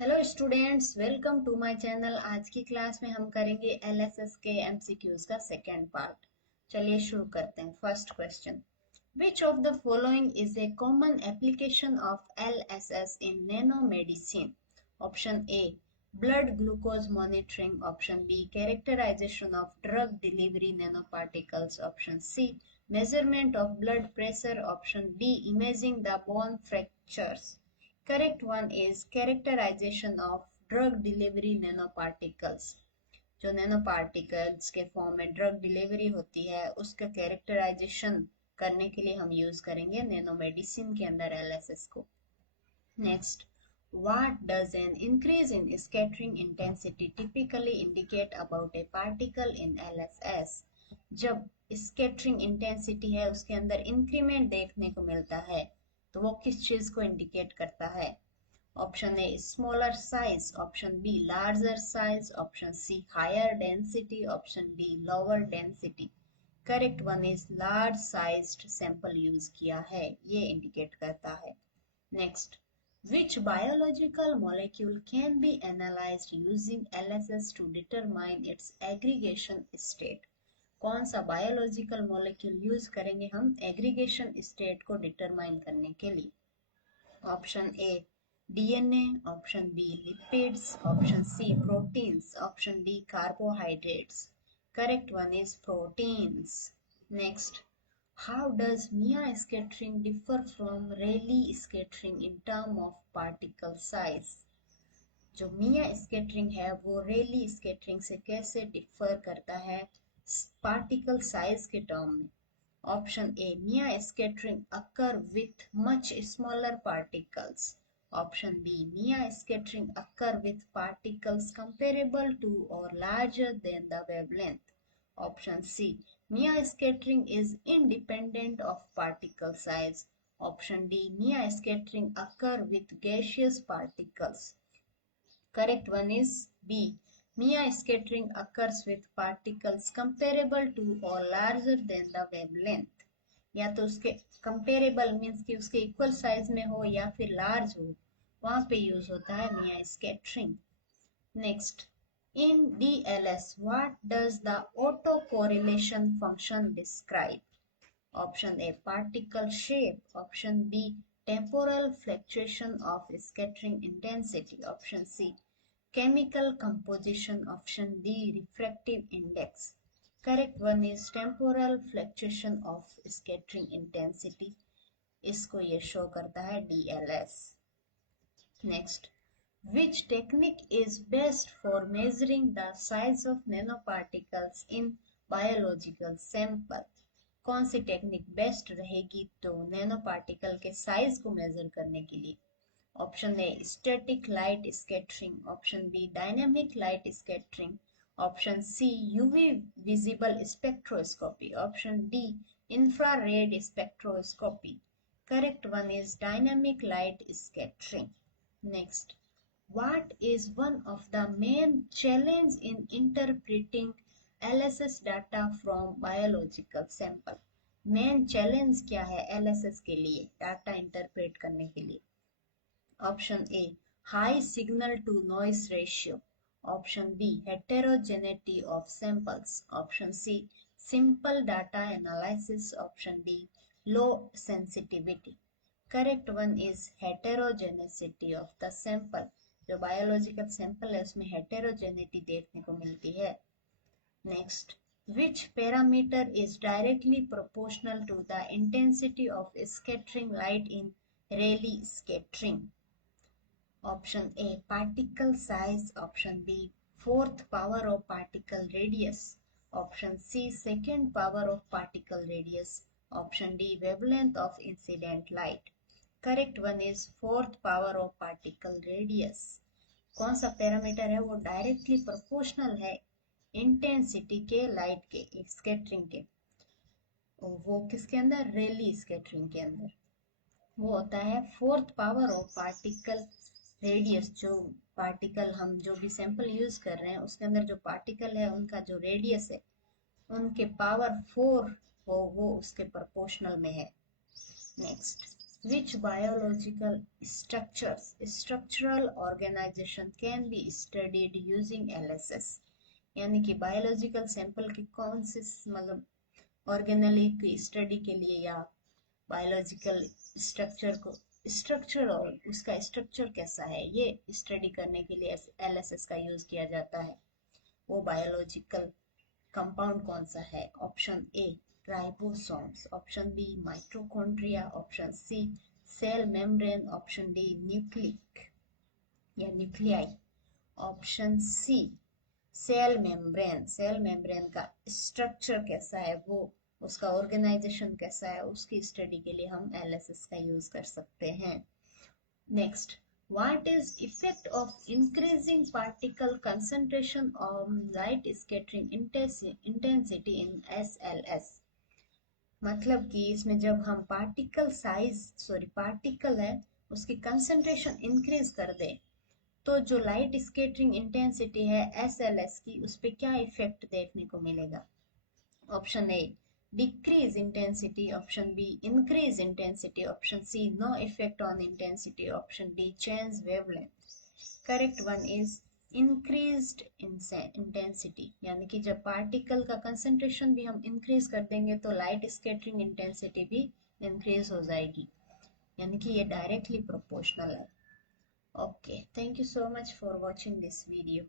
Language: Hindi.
Hello students, welcome to my channel. आज की क्लास में हम करेंगे एलएसएस के एमसीक्यूज का सेकेंड पार्ट। चलिए शुरू करते हैं। First question, which of the following is a common application of LSS in nanomedicine? Option A blood glucose monitoring, option B characterization of drug delivery nanoparticles, option C measurement of blood pressure, option D imaging the bone fractures. Correct one is characterization of drug delivery nanoparticles. जो नैनो पार्टिकल्स के फॉर्म में ड्रग डिलीवरी होती है उसका कैरेक्टराइजेशन करने के लिए हम यूज करेंगे नैनो मेडिसिन के अंदर एलएसएस को। Next, what does an increase in scattering intensity typically indicate about a particle in LSS? जब स्कैटरिंग इंटेंसिटी है उसके अंदर इंक्रीमेंट देखने को मिलता है तो वो किस चीज को इंडिकेट करता है? Option A smaller size, option B larger size, option C higher density, option D lower density. Correct one is large sized sample use किया है, ये इंडिकेट करता है। Next, which biological molecule can be analyzed using LSS to determine its aggregation state? कौन सा बायोलॉजिकल मॉलिक्यूल यूज करेंगे हम एग्रीगेशन स्टेट को डिटरमाइन करने के लिए? Option A DNA, option B lipids, option C proteins, option D carbohydrates. Correct one is proteins. Next, how does Mia scattering differ from Rayleigh scattering in term of particle size? जो मिया स्कैटरिंग है वो रेली स्कैटरिंग से कैसे डिफर करता है पार्टिकल साइज के टर्म में? Option A Mie scattering occur with much smaller particles, option B Mie scattering occur with particles comparable to or larger than the wavelength, option C Mie scattering is independent of particle size, option D Mie scattering occur with gaseous particles. Correct one is B Mie scattering occurs with particles comparable to or larger than the wavelength. या तो उसके comparable means कि उसके इक्वल साइज में हो या फिर लार्ज हो, वहां पे यूज होता है Mie scattering. Next, in DLS, what does the autocorrelation function describe? Option A particle shape, option B temporal fluctuation of scattering intensity, option C chemical composition, option D refractive index. Correct one is temporal fluctuation of scattering intensity, इसको ये शो करता है DLS। Next, which technique is best for measuring the size of nanoparticles in biological sample? कौन सी टेक्निक बेस्ट रहेगी तो नैनो पार्टिकल के साइज को मेजर करने के लिए? Option A static light scattering, option B dynamic light scattering, option C UV visible spectroscopy, option D infrared spectroscopy. Correct one is dynamic light scattering. Next, what is one of the main challenge in interpreting LSS data from biological sample? Main challenge क्या है LSS के लिए डाटा इंटरप्रेट करने के लिए? Option A high signal to noise ratio, option B heterogeneity of samples, option C simple data analysis, option D low sensitivity. Correct one is heterogeneity of the sample. जो बायोलॉजिकल सैंपल है उसमें हेटेरोजेनिटी देखने को मिलती है। Next, which parameter is directly proportional to the intensity of scattering light in Rayleigh scattering? Option A particle size, option B fourth power of particle radius, option C second power of particle radius, option D wavelength of incident light. Correct one is fourth power of particle radius. कौन सा पैरामीटर है वो डायरेक्टली प्रोपोर्शनल है इंटेंसिटी के लाइट के स्कैटरिंग के? वो किसके अंदर? रेली स्कैटरिंग के अंदर। वो होता है fourth power of particle radius. जो पार्टिकल हम जो भी सैंपल यूज कर रहे हैं उसके अंदर जो पार्टिकल है उनका जो रेडियस है उनके पावर 4 हो वो उसके प्रोपोर्शनल में है। Next, Which biological structural organization can be studied using LSS? यानी कि बायोलॉजिकल सैंपल की कौन सी मतलब ऑर्गेनेली की स्टडी के लिए या बायोलॉजिकल स्ट्रक्चर और उसका स्ट्रक्चर कैसा है ये स्टडी करने के लिए एलएसएस का यूज किया जाता है, वो बायोलॉजिकल कंपाउंड कौन सा है? Option A ribosomes, option B mitochondria, option C cell membrane, option D nucleic या nuclei, option C cell membrane का स्ट्रक्चर कैसा है, वो उसका ऑर्गेनाइजेशन कैसा है, उसकी स्टडी के लिए हम एलएसएस का यूज कर सकते हैं। Next, what is effect of increasing particle concentration on light scattering intensity in SLS? मतलब कि इसमें जब हम पार्टिकल है उसकी कंसंट्रेशन इंक्रीज कर दे तो जो लाइट स्केटरिंग इंटेंसिटी है SLS की उस पर क्या इफेक्ट देखने को मिलेगा? Option A decrease intensity, option B increase intensity, option C no effect on intensity, option D change wavelength. Correct one is increased intensity, यानी कि जब पार्टिकल का कंसंट्रेशन भी हम इंक्रीज कर देंगे तो लाइट स्कैटरिंग इंटेंसिटी भी इंक्रीज हो जाएगी, यानी कि ये डायरेक्टली प्रोपोर्शनल है। Okay, thank you so much for watching this video.